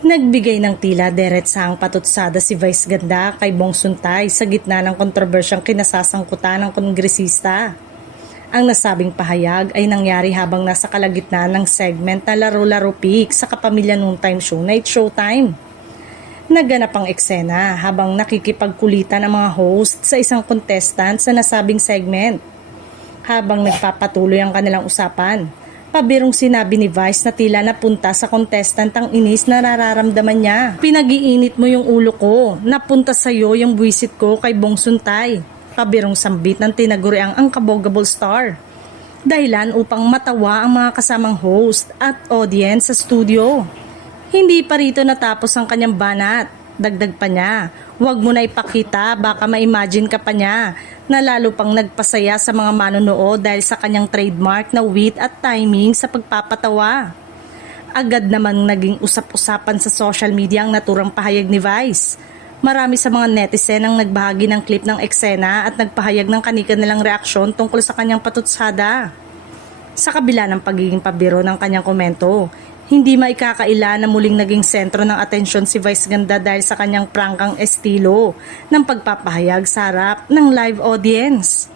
Nagbigay ng tila deretsahang patutsada si Vice Ganda kay Bong Suntay sa gitna ng kontrobersyang kinasasangkutan ng kongresista. Ang nasabing pahayag ay nangyari habang nasa kalagitnaan ng segment na Laro-Laro Pick sa kapamilya noontime show Night Showtime. Naganap ang eksena habang nakikipagkulitan ang mga host sa isang contestant sa nasabing segment. Habang nagpapatuloy ang kanilang usapan, pabirong sinabi ni Vice na tila napunta sa contestant ang inis na nararamdaman niya. Pinag-iinit mo yung ulo ko, napunta sa'yo yung buwisit ko kay Bong Suntay. Pabirong sambit ng tinaguriang ang kabogable star. Dahilan upang matawa ang mga kasamang host at audience sa studio. Hindi pa rito natapos ang kanyang banat. Dagdag pa niya, huwag mo na ipakita, baka ma-imagine ka pa niya, na lalo pang nagpasaya sa mga manonood dahil sa kanyang trademark na wit at timing sa pagpapatawa. Agad namang naging usap-usapan sa social media ang naturang pahayag ni Vice. Marami sa mga netizen ang nagbahagi ng clip ng eksena at nagpahayag ng kani-kanilang reaksyon tungkol sa kanyang patutsada. Sa kabila ng pagiging pabiro ng kanyang komento, hindi maikakaila na muling naging sentro ng atensyon si Vice Ganda dahil sa kanyang prangkang estilo ng pagpapahayag sa harap ng live audience.